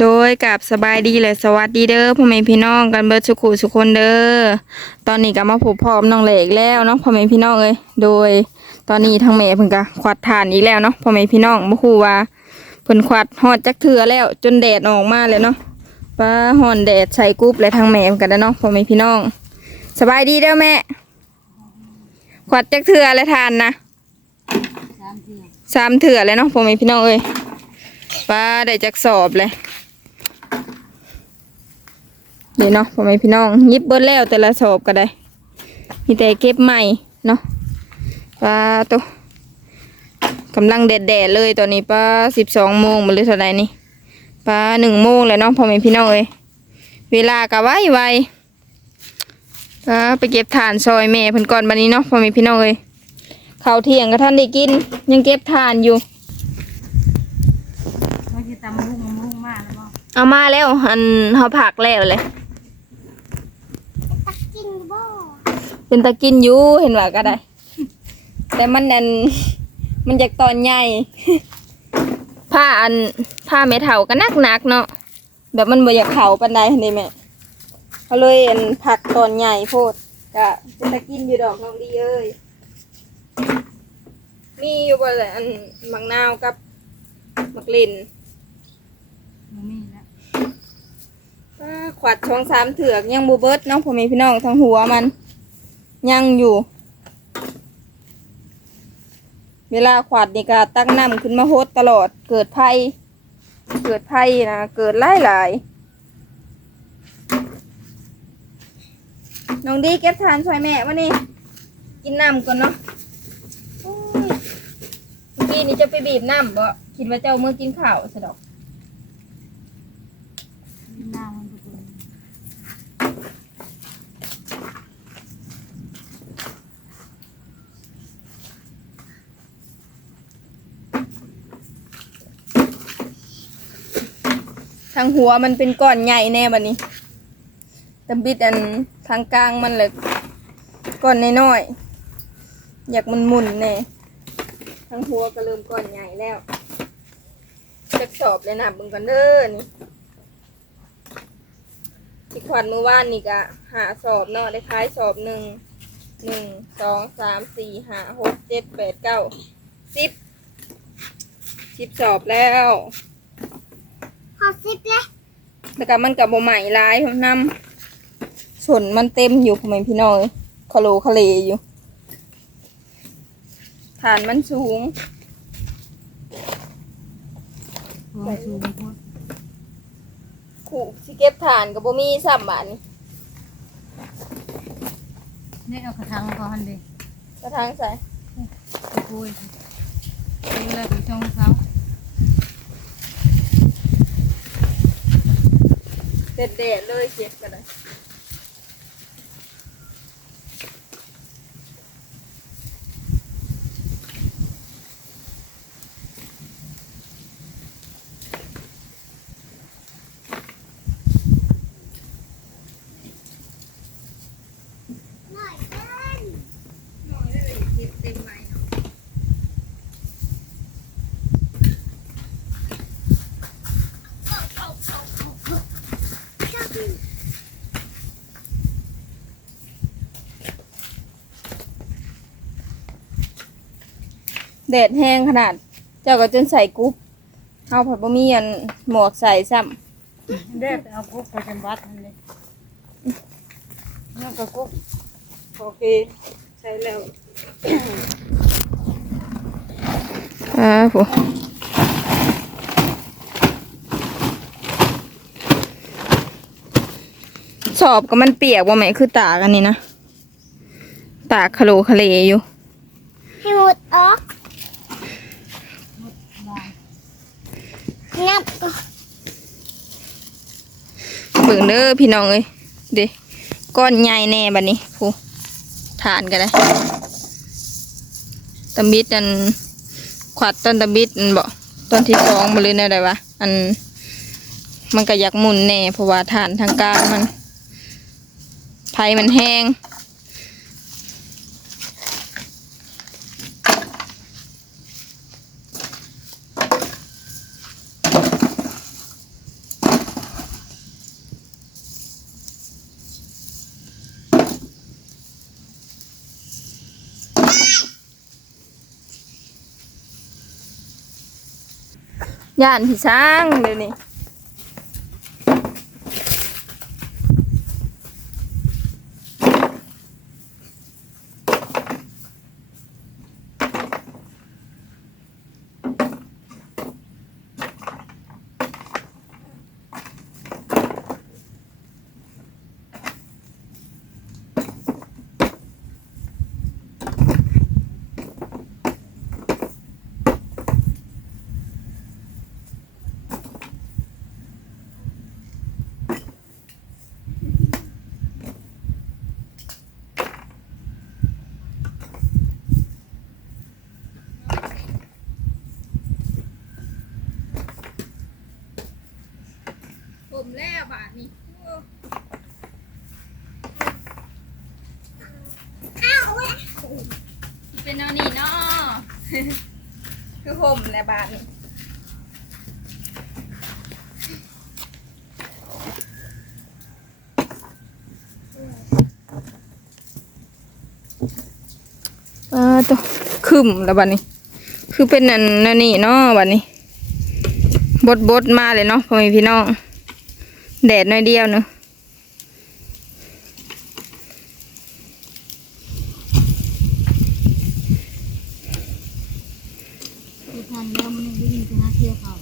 โดยกับสบายดีและสวัสดีเด้อพ่อแม่พี่น้องกันเบิดสุขุสุคนเด้อตอนนี้ก็มาผูกพร้อมน้องเหล็กแล้วเนาะพ่อแม่พี่น้องเอ้ยโดย ตอนนี้ทางแม่เพิ่นก็ขวัดทานอีกแล้วเนาะพ่อแม่พี่น้องบ่ฮู้ว่าเพิ่นขวัดฮอดจักเทื่อแล้ว จนแดดออกมาแล้วเนาะป้าฮอนแดดใส่กุ๊บและทางแม่กันแล้เนาะพ่อแม่พี่น้อง สบายดีเด้อแม่ขวัดจักเทื่อและทานนะสามเถื่อเลยเนาะพ่อแม่พี่น้องเอ้ยป้าได้จักสอบเลย เดี๋ยวเนาะพ่อแม่พี่น้องยิบเบิดแล้วแต่ละสอบก็ได้มีแต่เก็บใหม่เนาะป้าตัวกำลังแดดๆเลยตอนนี้ป้าสิบสองโมงมาเลยเท่าไหร่นี่ป้าหนึ่งโมงเลยเนาะพ่อแม่พี่น้องเอ้ยเวลากะไว้ไวป้าไปเก็บถ่านซอยแม่เพิ่นก่อนบันนี้เนาะพ่อแม่พี่น้องเอ้ยข้าวเที่ยงก็ท่านได้กิน ยังเก็บทานอยู่เขาจะตำมุ้งมุ้งมากแล้วบ่เอามาแล้วอันเขาผักแล้วเลย ตักกินบ่ เป็นตะกินอยู่เห็นว่าก็ได้ แต่มันนันมันจากตอนใหญ่ ผ้าอันผ้าเมเถาก็นักหนักๆเนาะแบบมันบ่อยากเข่าปันใดนี่แม่เขาเลยอันผักตอนใหญ่โพดก็เป็นตะกินอยู่ดอกน้องดีเอ้ยมีอยู่บ่เลยอันมังนาวกับมักลินบ่มีแล้วป้าขวัดช่องสามเถือกยังบูเบิดเน้องพ่อแม่พี่น้องทั้งหัวมัน ยังอยู่ เวลาขวัดนี่ก็ตั้งน้ำขึ้นมาโฮดตลอด เกิดไผ่เกิดไผ่นะเกิดหลายหลายน้องดีเก็บทานช่วยแม่มานี่กินน้ำก่อนเนาะเมื่อกี้นี่จะไปบีบน้ำบ่คิดว่าเจ้าเมื่อกินข้าวสะดอกน้ำมันก็เป็น ทางหัวมันเป็นก้อนใหญ่แน่บัดนี้แต่บิดอันทางกลางมันเลยก้อนน้อยๆอยากมันหมุนแน่ทางหัวก็เริ่มก้อนใหญ่แล้วจะสอบเลยนะบึงกันเด้อนี่ที่ขวัญเมื่อวานนี่ก็หาสอบเนาะได้คล้ายสอบหนึ่งหนึ่งสองสามสี่ห้าหกเจ็ดแปดเก้าสิบสิบสอบแล้ว ขอสิบเลยแล้วก็มันกับโบใหม่ลายนำส่วนมันเต็มอยู่พ่อแม่พี่น้องคาโลคาเลอยู่ฐานมันสูงหัวสูงโพดขู่สิเก็บฐานกับโบมีสัมบาทนี่นี่เอากระถางเขาหันเด้กระทางใส่ตะโกยดูแลเป็นช่องเขา เด็ดเด็ดๆเลยเช็ดกันเลยน้อยเลยเก็บเต็มไหมเนาะ แดดแห้งขนาด เจ้าก็จนใส่กรุ๊ปเอาผัดบะหมี่อันหมวกใส่ซ้เด็กเอากุ๊กไปจำบัดหันเลยนี่ก็กุ๊กำโอเคใส่แล้วอ่าโหสอบก็มันเปียกว่าไหมคือตากอันนี้นะ ตากคาโลคาเลอยู่ ให้หมดออก นับเบิ่งเด้อพี่น้องเอ้ยเด้ก้อนใหญ่แน่บัดนี้ผู้ทานกันเลยตำบิดอันขวัดต้นตำบิดอันบ่ต้นที่สองมาเลยน่ได้วะอัน มันก็อยากหมุนแน่เพราะว่าฐานทางกลางมันไฟมันแห้ง ย่านพี่ช้างเดี๋ยวนี้ บาทนี้อ้าวเว้ยเป็นเอานี่เนาะคือผมแหละบาทนี้อ่าตัวคึมแล้วบัดนี้ คือเป็นอันนั่นนี่เนาะบัดนี้ บดบดมาเลยเนาะพ่อแม่พี่น้อง แดดหน้อยเดียวเนาะ คือทานแล้วมันยังได้ยินแต่หน้าเที่ยวเขา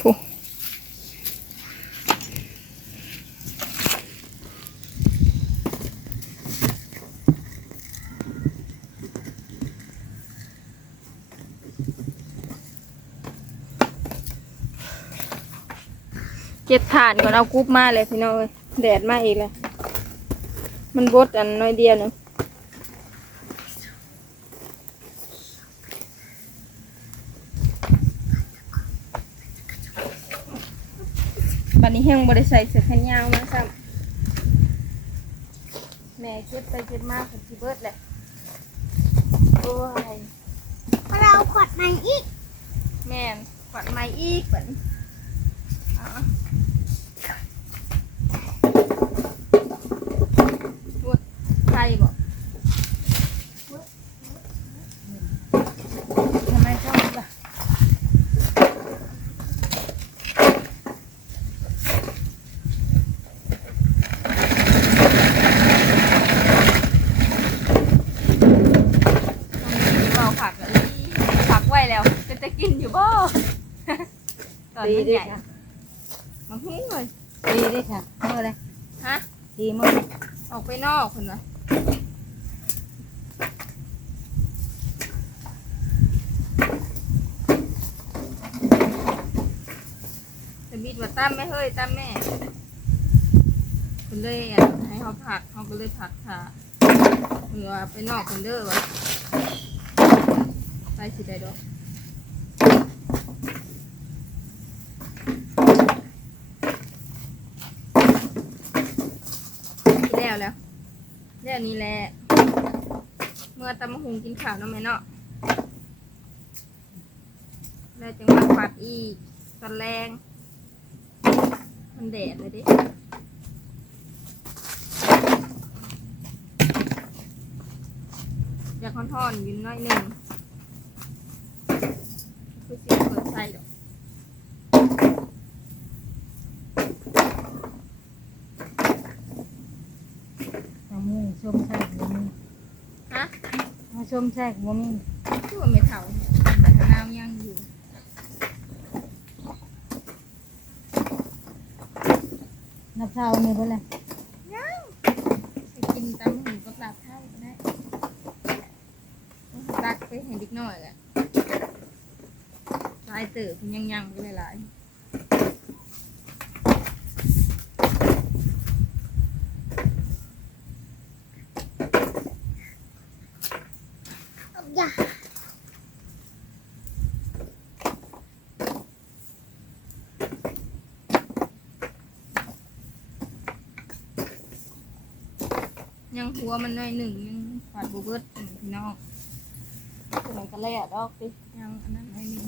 ผู้ เก็บถ่านก่อนเอากุ๊บมาเลยพี่น้องเอ้ยแดดมาอีกแล้วมันบดอันน้อยเดียวหนึงบัดนี้แห้งบริใส่เสื้อแขนยาวมาซ้ำแม่เก็บไปเก็บมาผมสิเบิดแหละโอ้ยมาเราขวดมันอีก แม่นขวัญไม้อีกเหมือนอ๋อพูดใช่บอก ทำไมชอบล่ะ เราผักเลยผักไว้แล้วจะจะกินอยู่บ่ ตอนนี้ใหญ่มาหุ้งเลยดีด้วยค่ะเมื่อไรฮะดีเมื่อไรออกไปนอกคนวะจะบิดว่าตั้มไม่เฮ้ยตั้มแม่คนเลยอะให้เขาผักเขาก็เลยผักค่ะเผื่อไปนอกคนเด้อวะไปสิได้ดอกกินแล้วแล้วแล้วนี้แหละเมื่อ ตำมะหุงกินข้าวเนาะแม่เนาะแล้วจังมาปัดอีกตอนแรง มันแดดเลยดิอยากทอนๆอยู่น้อยหนึ่งคือสิเปิดใส่ดอก ทำมือชมใช่หัวมี ฮะ มา ชมใช่หัวมีคือว่าไม่เท่าแต่มะนาวยังอยู่นับเช้านี่เพื่อนเลยยังไปกินตำหูกับลาบไทยก็ได้ตักไปให้เด็กน้อยแหละลายเต๋อคุณยังยังๆไปหลายอ วมันน้อยหนึ่งยังฝาดบูเบิดอืมพี่น้องตัวไหนก็แล่ดอกดิยังอันนั้นน้อยหนึ่ง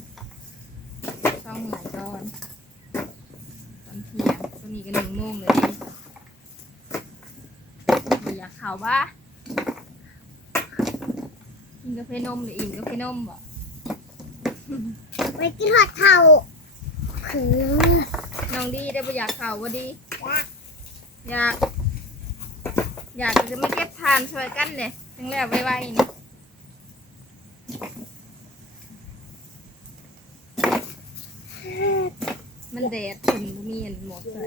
ต้องเหมือนก่อนตอนเที่ยงตัวนี้ก็หนึ่งโมงเลยดิอยากข่าวว่ากาแฟนมหรืออิ่มกาแฟนมบ่ไปกินหอดเท่าคือน้องดีได้บ่อยากข่าวบ่ดีอยาก อยากจะไม่เก็บทานช่วยกันเนี่ยถึงแล้วไวๆนี่มันแดดถึงมีนหมดใส่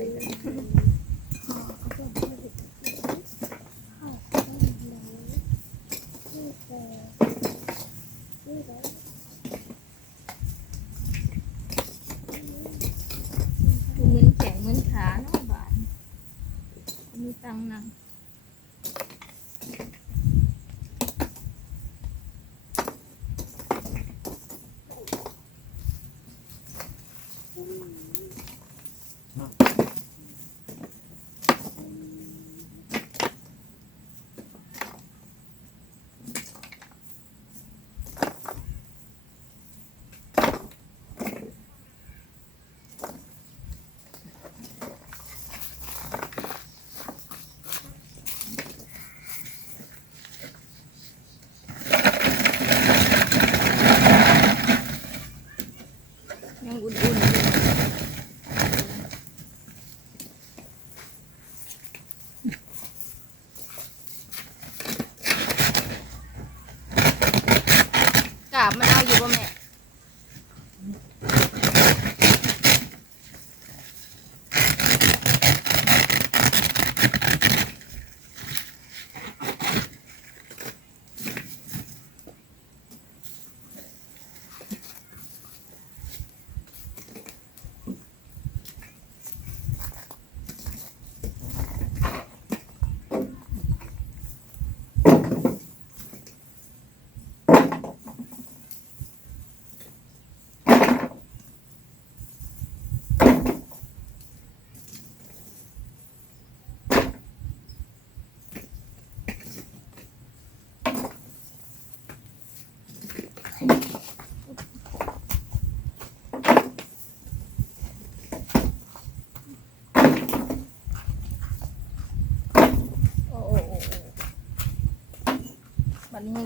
บัดนี้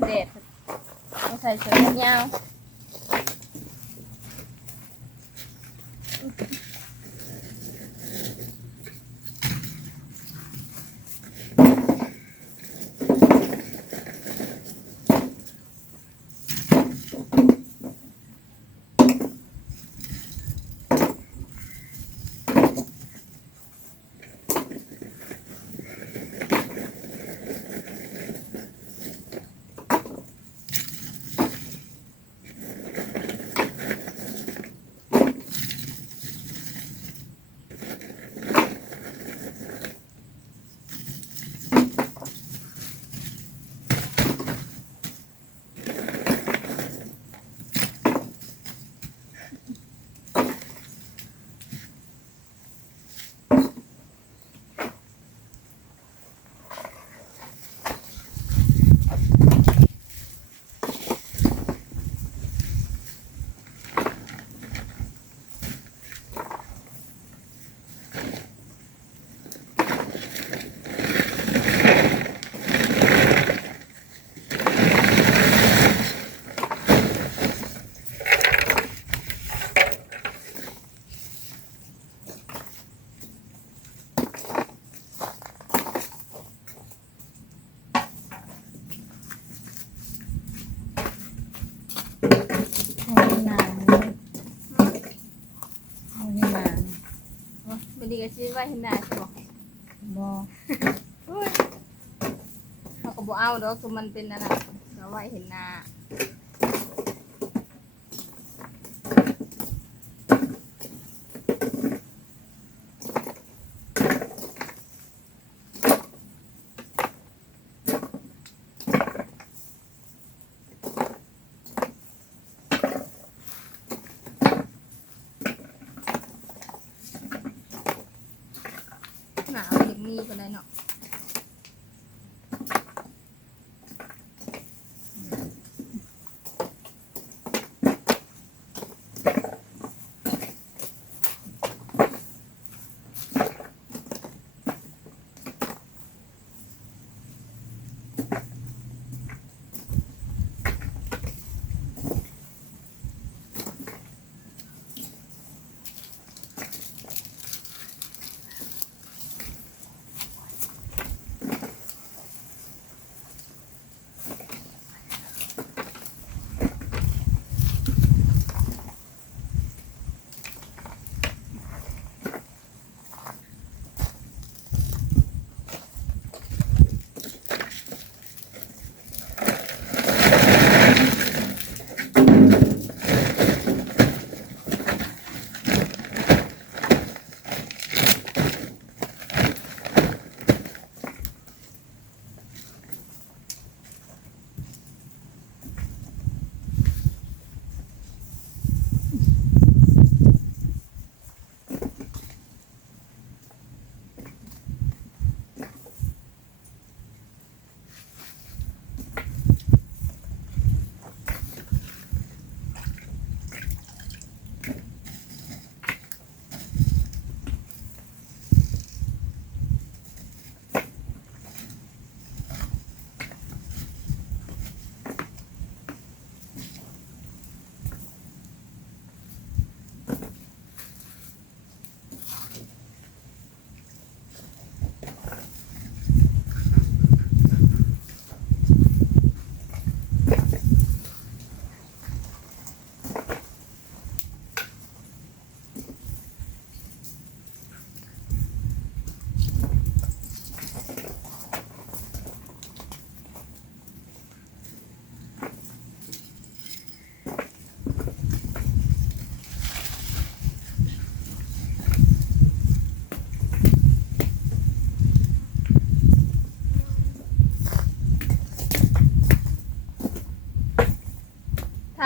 แดดต้องใส่เสื้อยาวบัดนี้ ก็ชื่อว่าเห็นหน้าใช่บ่บ่เขาก็บ่เอาดอกคือมันเป็นอันนั้นเอาไว้เห็นหน้าหนีก็ได้เนาะ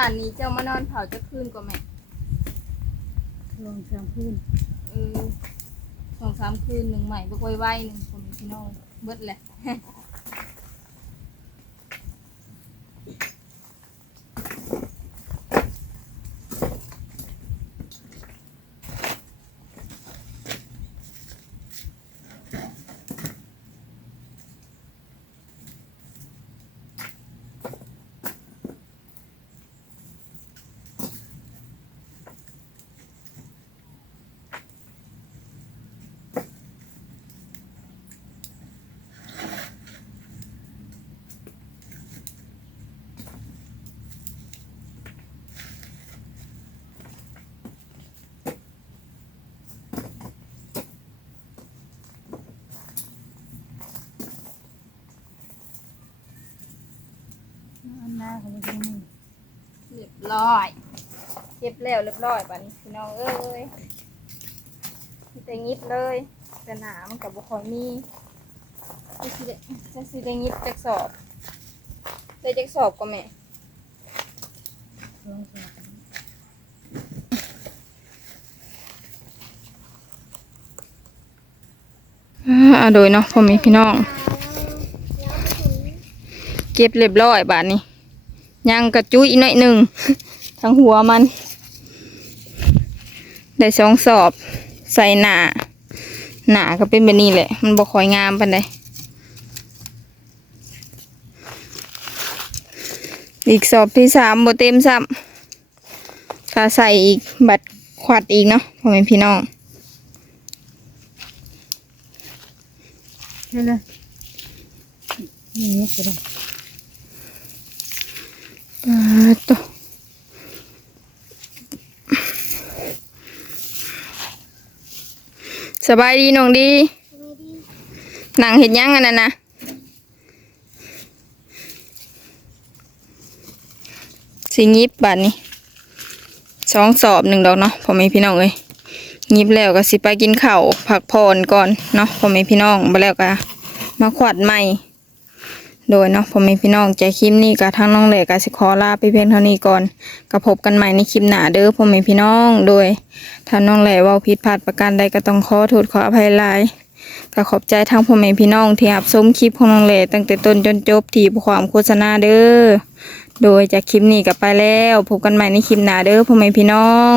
านนี้เจ้ามานอนเผาจะคืนกว่าแม่ลองสามพื้นเออสองสามคืนหนึ่งใหม่บ่ค่อยไหวหนึ่งผมพี่น้องเบิดแหละ อันหน้าของมันเป็นมือ เร้อย เก็บแล้วเรียบร้อยบัดนี้พี่น้องเอ้ยมีแต่งิบเลยแต่หนามันกับบุคอยมีจะสิได้จะสิได้งิบจักสอบได้จักสอบก็แม่อ่าโดยเนาะพ่อแม่พี่น้อง เก็บเรียบร้อยบาดนี้ ยังกระจุยหน่อยหนึ่ง ทั้งหัวมัน ได้สองสอบ ใส่หนาหนาก็เป็นแบบนี้แหละ มันบ่คอยงามปานใดอีกสอบที่สามบ่เต็มซ้ำถ้าใส่อีกบัตรขวัดอีกเนาะพ่อแม่พี่น้องใช่เลยนี่เนี้ยก็ได้ อ่าตสบายดีน้องดีไม่ดี หนังเห็นยังอันนั้นนะสิยิบบาทนี้สองสอบหนึ่งดอกเนาะพ่อแม่พี่น้องเอ้ยยิบแล้วก็สิไปกินข้าวผักผ่อนก่อนเนาะพ่อแม่พี่น้องไปแล้วก็มาขวัดใหม่ โดยเนาะพ่อแม่พี่น้องใจคลิปนี้ก็ทั้งน้องเหล็กก็สิขอลาไปเพียงเท่านี้ก่อนก็พบกันใหม่ในคลิปหน้าเด้อพ่อแม่พี่น้องโดยถ้าน้องเหล็กเว่าผิดพลาดประการใดก็ต้องขอโทษขออภัยหลายก็ขอบใจทั้งพ่อแม่พี่น้องที่รับชมคลิปของน้องเหล่ตั้งแต่ต้นจนจบที่ความโฆษณาเด้อ โดยจากคลิปนี้ก็ไปแล้วพบกันใหม่ในคลิปหน้าเด้อพ่อแม่พี่น้อง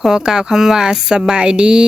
ขอกล่าวคำว่าสบายดี